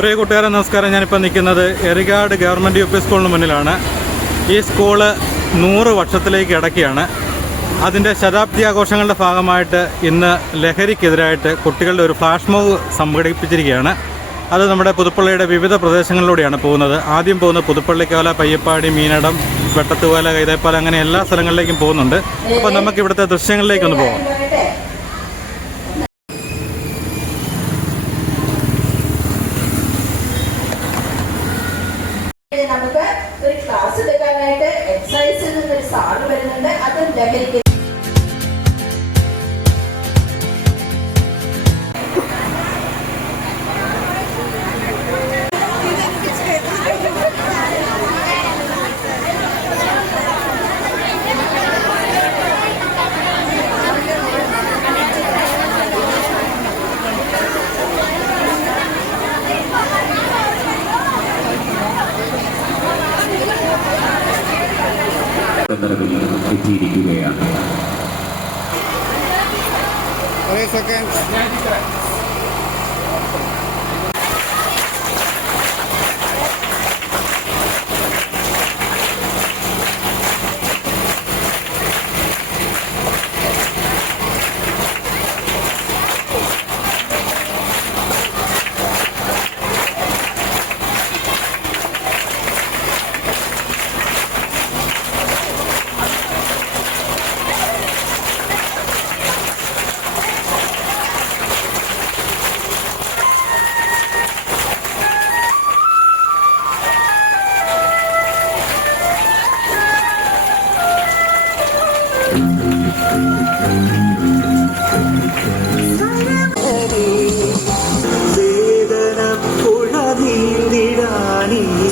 പ്രിയ കൂട്ടുകാരെ നമസ്കാരം. ഞാനിപ്പോൾ നിൽക്കുന്നത് എറികാട് ഗവൺമെൻറ് UP സ്കൂളിന് മുന്നിലാണ്. ഈ സ്കൂള് 100 വർഷത്തിലേക്ക് കിടക്കുകയാണ്. അതിൻ്റെ ശതാബ്ദി ആഘോഷങ്ങളുടെ ഭാഗമായിട്ട് ഇന്ന് ലഹരിക്കെതിരായിട്ട് കുട്ടികളുടെ ഒരു ഫ്ലാഷ് മോബ് സംഘടിപ്പിച്ചിരിക്കുകയാണ്. അത് നമ്മുടെ പുതുപ്പള്ളിയുടെ വിവിധ പ്രദേശങ്ങളിലൂടെയാണ് പോകുന്നത്. ആദ്യം പോകുന്നത് പുതുപ്പള്ളിക്കാല, പയ്യപ്പാടി, മീനടം, വെട്ടത്തുകാല, കൈതേപ്പാല, അങ്ങനെ എല്ലാ സ്ഥലങ്ങളിലേക്കും പോകുന്നുണ്ട്. അപ്പോൾ നമുക്ക് ഇവിടുത്തെ ദൃശ്യങ്ങളിലേക്കൊന്ന് പോകാം. നമുക്ക് ഒരു ക്ലാസ് എടുക്കാനായിട്ട് എക്സസൈസിൽ നിന്നൊരു സാറ് വരുന്നുണ്ട്. അത് ലഹരിക്ക് എത്തിയിരിക്കുകയാണ്.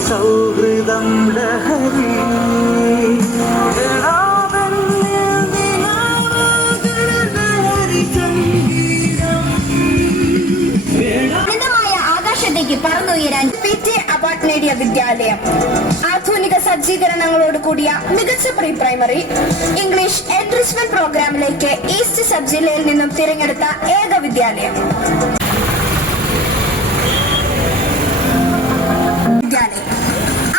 സൗഹൃദം ലഹരി ആകാശത്തേക്ക് പറന്നുയരാൻ PT അവാർഡ് നേടിയ വിദ്യാലയം. ആധുനിക സജ്ജീകരണങ്ങളോട് കൂടിയ മികച്ച പ്രീ പ്രൈമറി ഇംഗ്ലീഷ് എൻറിച്ച്മെന്റ് പ്രോഗ്രാമിലേക്ക് ഈസ്റ്റ് സബ് ജില്ലയിൽ നിന്നും തിരഞ്ഞെടുത്ത ഏക വിദ്യാലയം.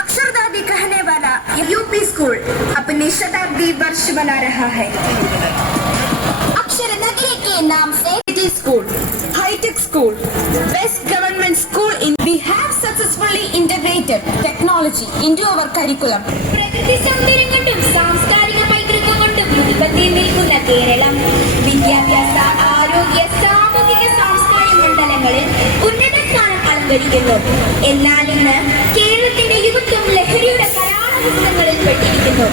अक्षरदादी कहने वाला UP स्कूल अपनी शताब्दी वर्ष मना रहा है. अक्षर नगरी के नाम से city school, hi tech school, best government school in we have successfully integrated technology into our curriculum. പ്രകൃതി സൗന്ദര്യം കൊണ്ടും സാംസ്കാരിക പൈതൃകം കൊണ്ടും മുൻപന്തിയിൽ നിൽക്കുന്ന കേരളം വിദ്യാഭ്യാസ, ആരോഗ്യ, സാമൂഹിക, സാംസ്കാരിക മണ്ഡലങ്ങളിൽ ഉന്നത സ്ഥാനം അലങ്കരിക്കുന്നു. എന്നാൽ ഇന്ന് കേരളത്തിന്റെ യുവത്വം ലഹരിയുടെ കരാളഹസ്തങ്ങളിൽ പെട്ടിരിക്കുന്നു.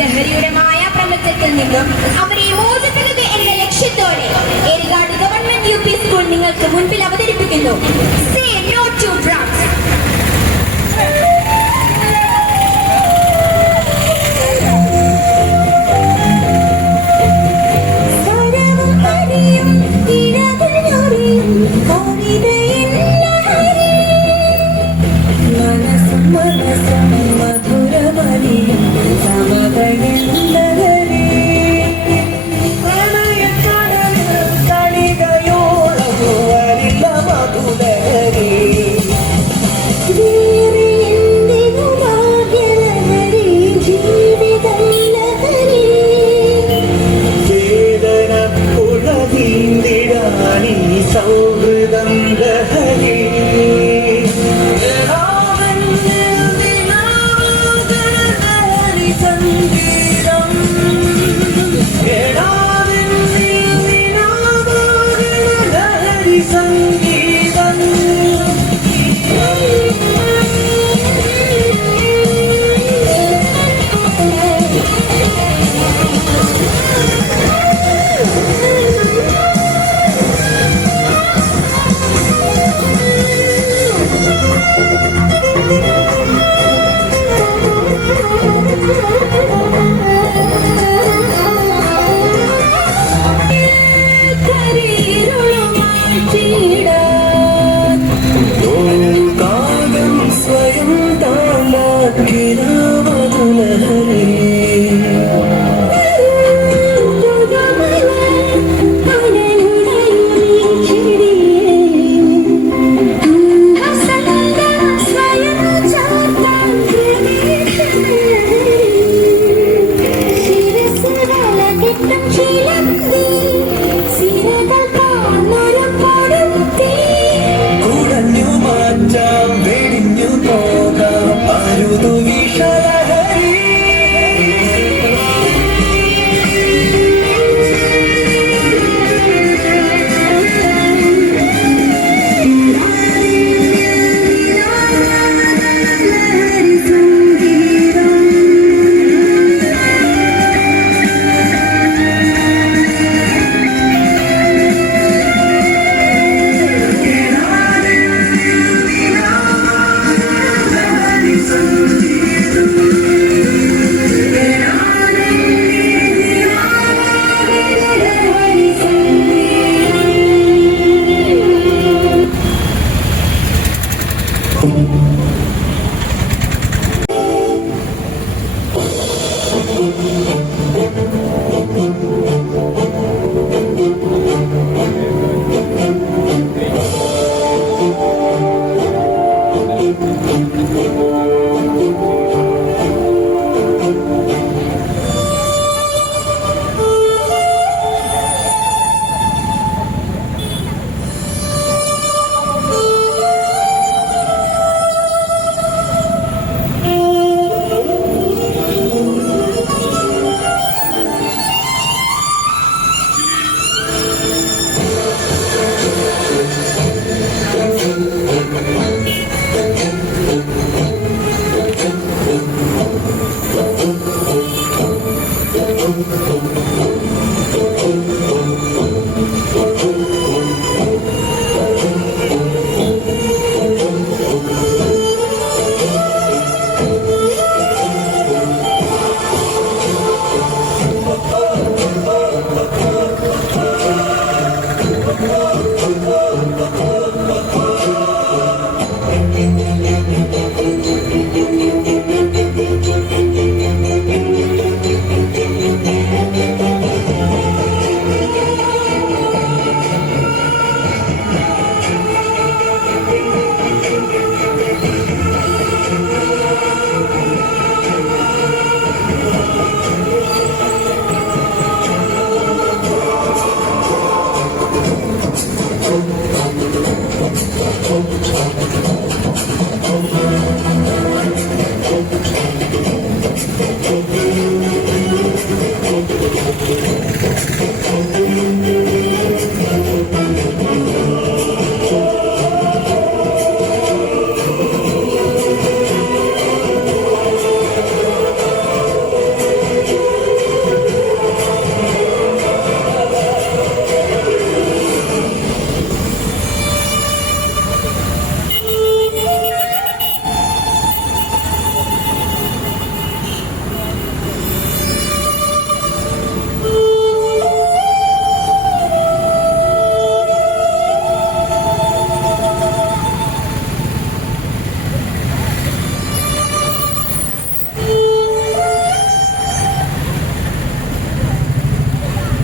ലഹരിയുടെ മായാപ്രപഞ്ചത്തിൽ നിന്നും അവരെ മോചിപ്പിക്കുക എന്ന ലക്ഷ്യത്തോടെ എറികാട് ഗവൺമെന്റ് UP സ്കൂൾ നിങ്ങൾക്ക് മുൻപിൽ അവതരിപ്പിക്കുന്നു. Say no to drugs. സൗഹൃദം ലഹരി സംഗീതം ലഹരി സംഗീതം സ്വയം താള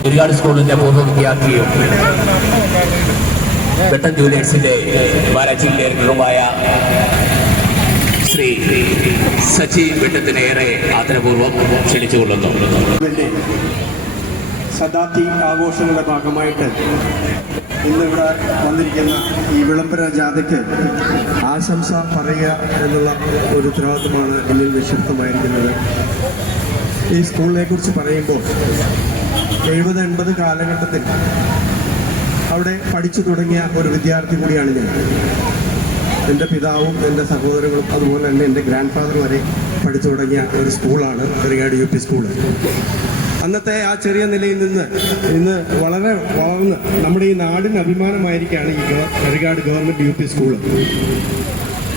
ഒരുപാട് സ്കൂളിന്റെ പൂർവ്വ വിദ്യാർത്ഥിയും വെട്ടൻ ജൂനിയേഴ്സിന്റെ മാനേജിംഗ് ഡയറക്ടറുമായ ശ്രീ സച്ചി വെട്ടത്തിനേറെ ആദരപൂർവ്വം ക്ഷണിച്ചുകൊള്ളുന്നു. ശതാബ്ദി ആഘോഷങ്ങളുടെ ഭാഗമായിട്ട് ഇന്നിവിടെ വന്നിരിക്കുന്ന ഈ വിളംബര ജാഥയ്ക്ക് ആശംസ പറയുക എന്നുള്ള ഒരു ഉത്തരവാദിത്തമാണ് എന്നിൽ നിക്ഷിപ്തമായിരിക്കുന്നത്. ഈ സ്കൂളിനെ കുറിച്ച് പറയുമ്പോൾ 70-80 കാലഘട്ടത്തിൽ അവിടെ പഠിച്ചു തുടങ്ങിയ ഒരു വിദ്യാർത്ഥി കൂടിയാണ് ഞാൻ. എൻ്റെ പിതാവും എൻ്റെ സഹോദരങ്ങളും അതുപോലെ തന്നെ എൻ്റെ ഗ്രാൻഡ് ഫാദർ വരെ പഠിച്ചു തുടങ്ങിയ ഒരു സ്കൂളാണ് എറിയാട് UP സ്കൂൾ. അന്നത്തെ ആ ചെറിയ നിലയിൽ നിന്ന് ഇന്ന് വളരെ വളർന്ന് നമ്മുടെ ഈ നാടിന് അഭിമാനമായിരിക്കുകയാണ് ഈ Eriyad government UP school.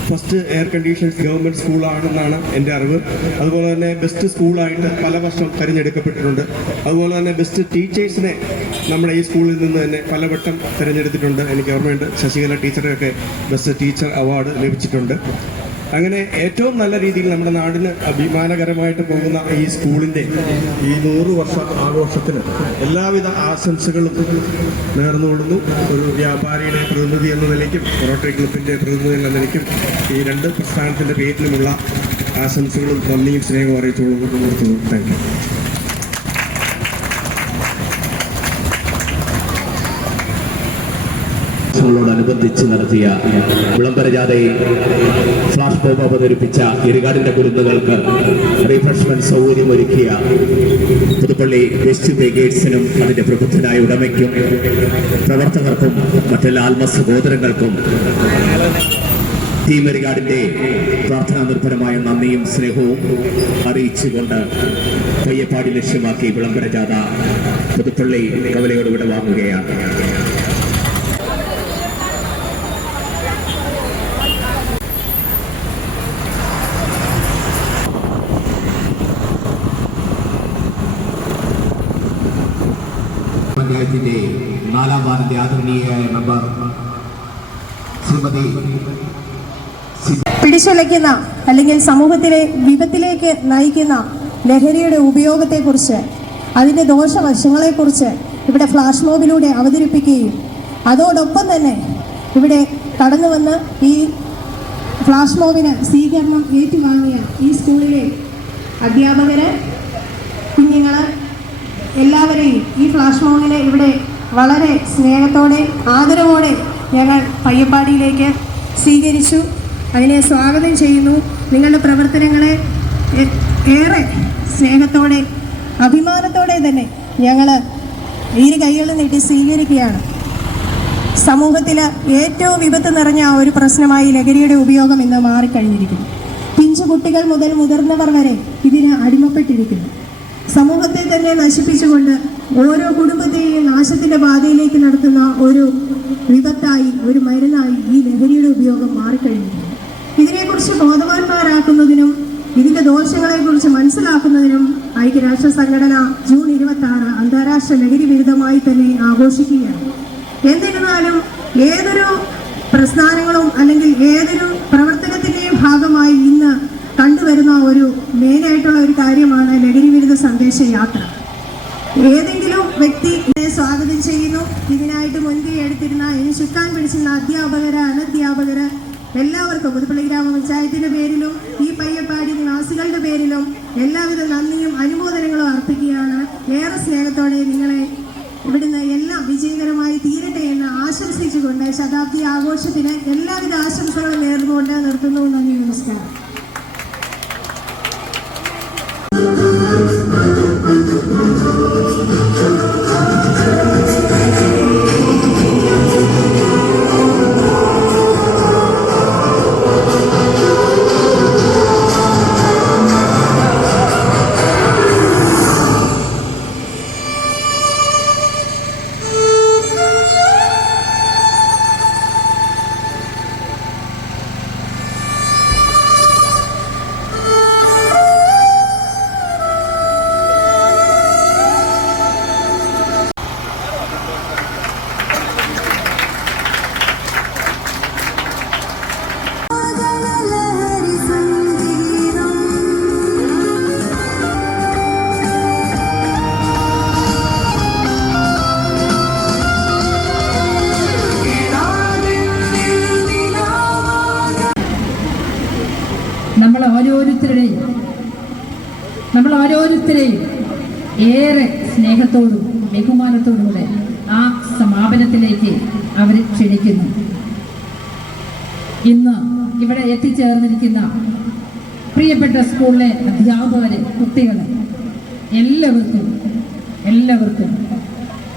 First air conditions government സ്കൂളാണെന്നാണ് എൻ്റെ അറിവ്. അതുപോലെ തന്നെ ബെസ്റ്റ് സ്കൂളായിട്ട് പല വർഷം തിരഞ്ഞെടുക്കപ്പെട്ടിട്ടുണ്ട്. അതുപോലെ തന്നെ ബെസ്റ്റ് ടീച്ചേഴ്സിനെ നമ്മുടെ ഈ സ്കൂളിൽ നിന്ന് തന്നെ പലവട്ടം തിരഞ്ഞെടുത്തിട്ടുണ്ട്. എനിക്ക് ഓർമ്മയുണ്ട്, ശശികല ടീച്ചറൊക്കെ ബെസ്റ്റ് ടീച്ചർ അവാർഡ് ലഭിച്ചിട്ടുണ്ട്. അങ്ങനെ ഏറ്റവും നല്ല രീതിയിൽ നമ്മുടെ നാടിന് അഭിമാനകരമായിട്ട് പോകുന്ന ഈ സ്കൂളിൻ്റെ ഈ 100 വർഷ ആഘോഷത്തിന് എല്ലാവിധ ആശംസകളും നേർന്നുകൊള്ളുന്നു. ഒരു വ്യാപാരിയുടെ പ്രതിനിധി എന്ന നിലയ്ക്കും റോട്ടറി ക്ലബിൻ്റെ പ്രതിനിധി എന്ന നിലയ്ക്കും ഈ രണ്ട് പ്രസ്ഥാനത്തിൻ്റെ പേരിലുമുള്ള ആശംസകളും നന്ദിയും സ്നേഹവും അറിയിച്ചുകൊള്ളുന്നു. Thank you. ോടനുബന്ധിച്ച് നടത്തിയ വിളംബര ജാഥയിൽ ഫ്ലാഷ് മോബ് അവതരിപ്പിച്ച എറികാടിന്റെ കുരുന്നുകൾക്ക് റീഫ്രഷ്മെന്റ് സൗകര്യമൊരുക്കിയ പുതുപ്പള്ളി വെസ്റ്റ് ബ്രിഗേഡ്സിനും അതിന്റെ പ്രബുദ്ധനായ ഉടമയ്ക്കും പ്രവർത്തകർക്കും മറ്റെല്ലാ ആത്മ സഹോദരങ്ങൾക്കും ടീം എറികാടിന്റെ പ്രാർത്ഥനാ നിർഭരമായ നന്ദിയും സ്നേഹവും അറിയിച്ചുകൊണ്ട് പയ്യപ്പാടി ലക്ഷ്യമാക്കി വിളംബര ജാഥ പുതുപ്പള്ളി കവലയോട് വിടവാങ്ങുകയാണ്. പഞ്ചായത്തിന്റെ 4ാം വാർഡിന്റെ ആദരണീയയായ മെമ്പർ ശ്രീമതി പിടിച്ചുലയ്ക്കുന്ന അല്ലെങ്കിൽ സമൂഹത്തിലെ വിപത്തിലേക്ക് നയിക്കുന്ന ലഹരിയുടെ ഉപയോഗത്തെക്കുറിച്ച് അതിൻ്റെ ദോഷവശങ്ങളെക്കുറിച്ച് ഇവിടെ ഫ്ലാഷ് മോബിലൂടെ അവതരിപ്പിക്കുകയും അതോടൊപ്പം തന്നെ ഇവിടെ കടന്നു വന്ന് ഈ ഫ്ലാഷ് മോബിന് സ്വീകരണം ഏറ്റുവാങ്ങിയ ഈ സ്കൂളിലെ അധ്യാപകര്, കുഞ്ഞുങ്ങൾ എല്ലാവരെയും ഈ ഫ്ലാഷ് മോബിനെ ഇവിടെ വളരെ സ്നേഹത്തോടെ ആദരവോടെ ഞങ്ങൾ പയ്യപ്പാടിയിലേക്ക് സ്വീകരിച്ചു. അതിനെ സ്വാഗതം ചെയ്യുന്നു. നിങ്ങളുടെ പ്രവർത്തനങ്ങളെ ഏറെ സ്നേഹത്തോടെ അഭിമാനത്തോടെ തന്നെ ഞങ്ങൾ ഇരു കൈകളും നീട്ടി സ്വീകരിക്കുകയാണ്. സമൂഹത്തിൽ ഏറ്റവും വിപത്ത് നിറഞ്ഞ ഒരു പ്രശ്നമായി ലഹരിയുടെ ഉപയോഗം ഇന്ന് മാറിക്കഴിഞ്ഞിരിക്കുന്നു. പിഞ്ചു കുട്ടികൾ മുതൽ മുതിർന്നവർ വരെ ഇതിന് അടിമപ്പെട്ടിരിക്കുന്നു. സമൂഹത്തെ തന്നെ നശിപ്പിച്ചുകൊണ്ട് ഓരോ കുടുംബത്തെയും നാശത്തിൻ്റെ പാതയിലേക്ക് നടത്തുന്ന ഒരു വിപത്തായി, ഒരു മരുന്നായി ഈ ലഹരിയുടെ ഉപയോഗം മാറിക്കഴിഞ്ഞിരിക്കുന്നു. ഇതിനെക്കുറിച്ച് ബോധവാന്മാരാക്കുന്നതിനും ഇതിൻ്റെ ദോഷങ്ങളെക്കുറിച്ച് മനസ്സിലാക്കുന്നതിനും ഐക്യരാഷ്ട്ര സംഘടന ജൂൺ 26 അന്താരാഷ്ട്ര ലഹരി വിരുദ്ധമായി തന്നെ ആഘോഷിക്കുകയാണ്. എന്നിരുന്നാലും ഏതൊരു പ്രസ്ഥാനങ്ങളും അല്ലെങ്കിൽ ഏതൊരു പ്രവർത്തനത്തിൻ്റെയും ഭാഗമായി ഇന്ന് കണ്ടുവരുന്ന ഒരു മെയിനായിട്ടുള്ള ഒരു കാര്യമാണ് ലഹരി വിരുദ്ധ സന്ദേശ യാത്ര. ഏതെങ്കിലും വ്യക്തി ഇതിനെ സ്വാഗതം ചെയ്യുന്നു. ഇതിനായിട്ട് മുൻകൈ എടുത്തിരുന്ന ഇതിന് ചുക്കാൻ പിടിച്ചിരുന്ന അധ്യാപകര്, അനധ്യാപകര് എല്ലാവർക്കും പുതുപ്പള്ളി ഗ്രാമപഞ്ചായത്തിന്റെ പേരിലും ഈ പയ്യപ്പാടി നിവാസികളുടെ പേരിലും എല്ലാവിധ നന്ദിയും അനുമോദനങ്ങളും അർപ്പിക്കുകയാണ്. ഏറെ സ്നേഹത്തോടെ നിങ്ങളെ ഇവിടുന്ന് എല്ലാം വിജയകരമായി തീരട്ടെ എന്ന് ആശംസിച്ചുകൊണ്ട് ശതാബ്ദി ആഘോഷത്തിന് എല്ലാവിധ ആശംസകളും നേർന്നുകൊണ്ട് നിർത്തുന്നു. നന്ദി, നമസ്കാരം. നമ്മൾ ഓരോരുത്തരെയും ഏറെ സ്നേഹത്തോടും ബഹുമാനത്തോടുകൂടെ ആ സമാപനത്തിലേക്ക് അവർ ക്ഷണിക്കുന്നു. ഇന്ന് ഇവിടെ എത്തിച്ചേർന്നിരിക്കുന്ന പ്രിയപ്പെട്ട സ്കൂളിലെ അധ്യാപകര്, കുട്ടികൾ, എല്ലാവർക്കും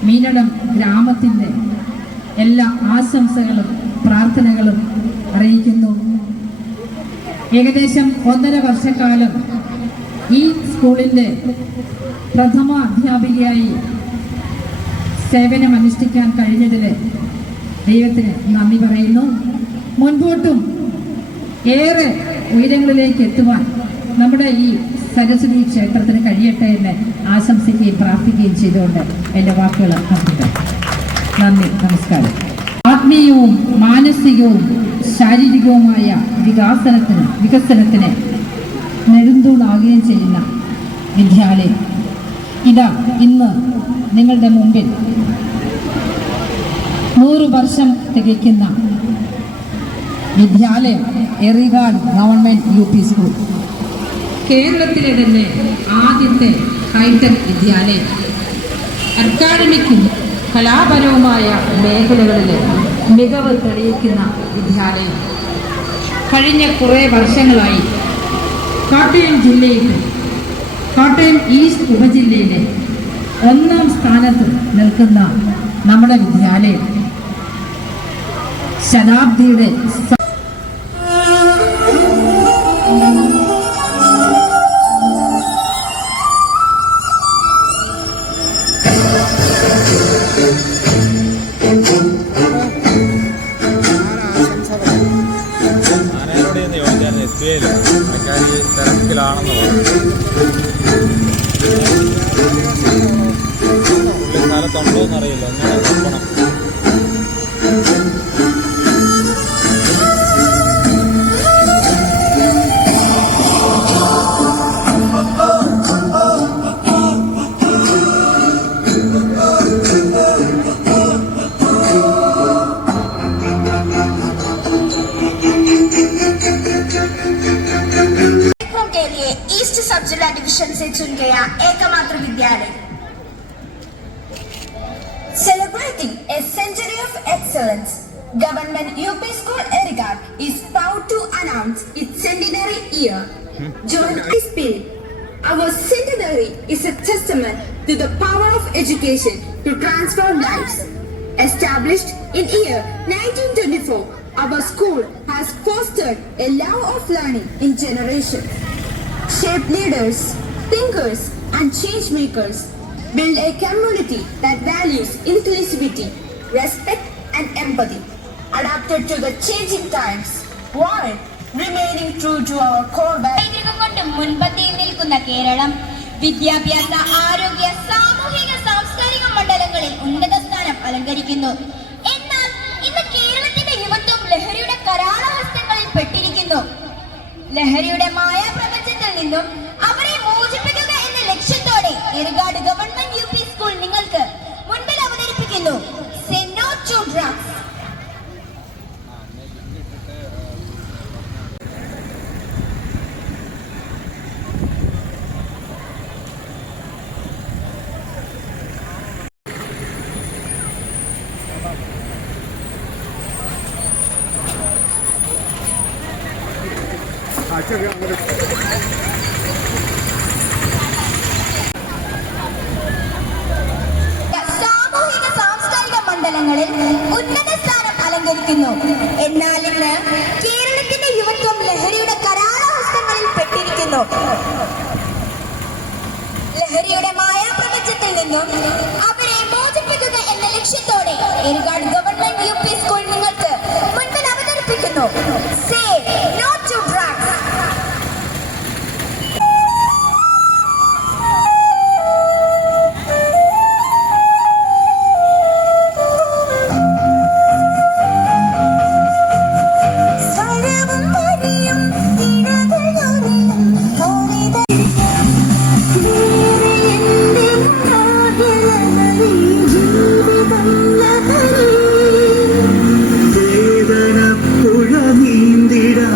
മീനടം ഗ്രാമത്തിൻ്റെ എല്ലാ ആശംസകളും പ്രാർത്ഥനകളും അറിയിക്കുന്നു. ഏകദേശം 1.5 വർഷക്കാലം ഈ സ്കൂളിൻ്റെ പ്രഥമ അധ്യാപികയായി സേവനമനുഷ്ഠിക്കാൻ കഴിഞ്ഞതിൽ ദൈവത്തിന് നന്ദി പറയുന്നു. മുൻപോട്ടും ഏറെ ഉയരങ്ങളിലേക്ക് എത്തുവാൻ നമ്മുടെ ഈ സരസ്വതി ക്ഷേത്രത്തിന് കഴിയട്ടെ എന്ന് ആശംസിക്കുകയും പ്രാർത്ഥിക്കുകയും ചെയ്തുകൊണ്ട് എൻ്റെ വാക്കുകൾ നിർത്തുന്നു. നന്ദി, നമസ്കാരം. ആത്മീയവും മാനസികവും ശാരീരികവുമായ വികസനത്തിന് നെടുന്തൂണാകുകയും ചെയ്യുന്ന വിദ്യാലയം ഇതാ ഇന്ന് നിങ്ങളുടെ മുമ്പിൽ 100 വർഷം തികയ്ക്കുന്ന വിദ്യാലയം എറിഗാഡ് ഗവൺമെൻറ് UP സ്കൂൾ. കേരളത്തിലെ തന്നെ ആദ്യത്തെ ഹൈടെക് വിദ്യാലയം. അക്കാഡമിക്കും കലാപരവുമായ മേഖലകളിൽ മികവ് തെളിയിക്കുന്ന വിദ്യാലയം. കഴിഞ്ഞ കുറേ വർഷങ്ങളായി കോട്ടയം ജില്ലയിൽ, കോട്ടയം ഈസ്റ്റ് ഉപജില്ലയിലെ 1ാം സ്ഥാനത്ത് നിൽക്കുന്ന നമ്മുടെ വിദ്യാലയം ശതാബ്ദിയുടെ തിരക്കിലാണെന്ന് പറഞ്ഞു. സ്ഥലത്തുണ്ടോ എന്നറിയില്ല. എങ്ങനെ നോക്കണം. जिला डिवीजन से चुन गया एकमात्र विद्यालय. Celebrating a century of excellence, Government UP School Erigad is proud to announce its centenary year. Join this spirit. Our centenary is a testament to the power of education to transform lives. Established in year 1924, our school has fostered a love of learning in generations. Shape leaders, thinkers, and change makers. Build a community that values inclusivity, respect, and empathy. Adapted to the changing times, while remaining true to our core values. മുൻപന്തിയിൽ നിൽക്കുന്ന കേരളം വിദ്യാഭ്യാസ, ആരോഗ്യ, സാമൂഹിക, സാംസ്കാരിക മണ്ഡലങ്ങളിൽ ഉന്നത സ്ഥാനം അലങ്കരിക്കുന്നു. എന്നാൽ ഇന്ന് കേരളത്തിന്റെ യുവത്വം ലഹരിയുടെ കരാളഹസ്തങ്ങളിൽ പെട്ടിരിക്കുന്നു. ലഹരിയുടെ മായാപ്രപഞ്ചത്തിൽ നിന്നും അവരെ മോചിപ്പിക്കുക എന്ന ലക്ഷ്യത്തോടെ എറിഗാഡ് ഗവൺമെന്റ് UP സ്കൂൾ നിങ്ങൾക്ക് മുൻപിൽ അവതരിപ്പിക്കുന്നു Say No to Drugs. സാമൂഹിക സാംസ്കാരിക മണ്ഡലങ്ങളിൽ ഉന്നത സ്ഥാനം അലങ്കരിക്കുന്നു. എന്നാൽ ഇന്ന് കേരളത്തിന്റെ യുവത്വം ലഹരിയുടെ കരാളഹസ്തങ്ങളിൽ പെട്ടിരിക്കുന്നു. ലഹരിയുടെ മായാപ്രപഞ്ചത്തിൽ നിന്നും അവരെ മോചിപ്പിക്കുക എന്ന ലക്ഷ്യത്തോടെ എറിഗാഡ് ഗവൺമെന്റ് UP സ്കൂൾ നിങ്ങൾക്ക് മുൻപിൽ അവതരിപ്പിക്കുന്നു Say No to Drugs. വേദന പുഴ നീന്തിടാ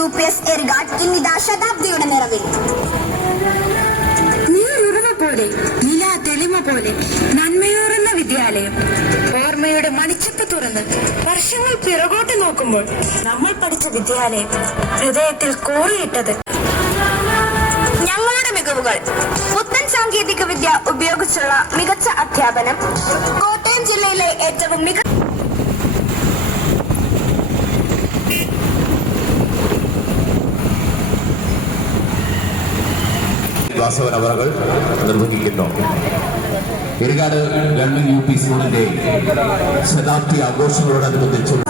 UPS എറിഗാഡ് ഇന്നിതാ ശതാബ്ദിയുടെ നിറവിൽ. നീരുറവ പോലെ, നില തെളിമ പോലെ, നന്മയൂറുന്ന വിദ്യാലയം. ഓർമ്മയുടെ മണിച്ചപ്പ് തുറന്ന് വർഷങ്ങൾ പിറകോട്ട് നോക്കുമ്പോൾ നമ്മൾ പഠിച്ച വിദ്യാലയം ഹൃദയത്തിൽ കോറിയിട്ടത്. ഞങ്ങളുടെ മികവുകൾ: പുത്തൻ സാങ്കേതിക വിദ്യ ഉപയോഗിച്ചുള്ള മികച്ച അധ്യാപനം, കോട്ടയം ജില്ലയിലെ ഏറ്റവും മികച്ച വാസവനവറുകൾ നിർവഹിക്കുന്നു. എറികാട് ഗവൺമെന്റ് UP സ്കൂളിന്റെ ശതാബ്ദി ആഘോഷങ്ങളോടനുബന്ധിച്ചുള്ള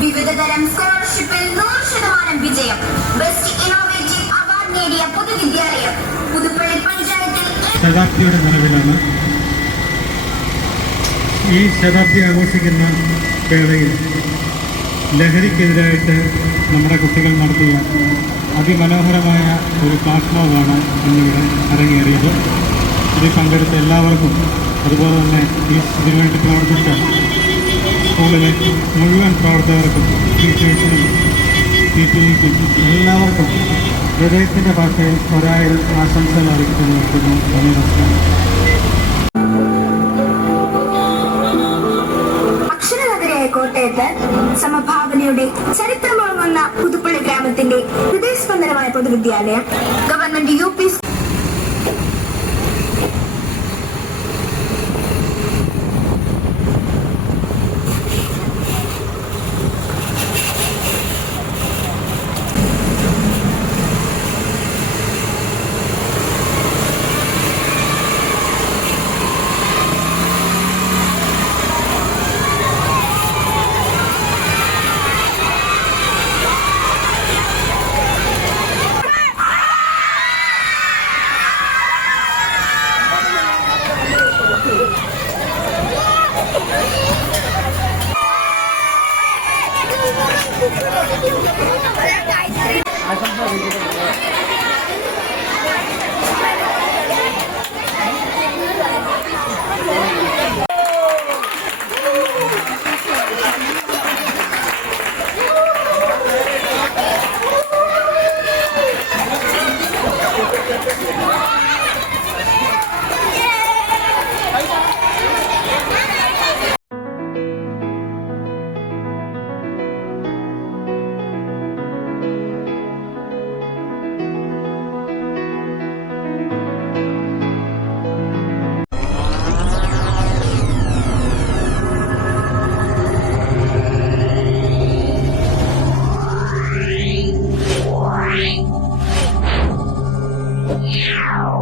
വിവിധതരം സ്കോളർഷിപ്പിൽ 100% വിജയം. ബെസ്റ്റ് ഇന്നോവേറ്റീവ് അവാർഡ് നേടിയ പൊതുവിദ്യാലയം പുതുപ്പള്ളി പഞ്ചായത്തിൽ ശതാബ്ദിയുടെ നിലവിലാണ്. ഈ ശതാബ്ദി ആഘോഷിക്കുന്ന വേളയിൽ ലഹരിക്കെതിരായിട്ട് നമ്മുടെ കുട്ടികൾ നടത്തിയ അതിമനോഹരമായ ഒരു ഫ്ലാഷ് മോബാണ് ഇന്നിവിടെ അരങ്ങേറിയത്. ഇതിൽ പങ്കെടുത്ത എല്ലാവർക്കും, അതുപോലെ തന്നെ ഇതിനുവേണ്ടി പ്രവർത്തിച്ച സ്കൂളിലെ മുഴുവൻ പ്രവർത്തകർക്കും, ടീച്ചേഴ്സിനും PTA-ക്കും എല്ലാവർക്കും ഹൃദയത്തിൻ്റെ ഭാഷയിൽ 1000 ആശംസകൾ അറിയിക്കുന്നു. നമസ്കാരം. അക്ഷരനഗരിയായ കോട്ടയത്ത് സമഭാവനയുടെ ചരിത്രമുറങ്ങുന്ന പുതുപ്പള്ളി ഗ്രാമത്തിന്റെ ഹൃദയസ്പന്ദനമായ പൊതുവിദ്യാലയം ഗവൺമെന്റ് UP Yeah.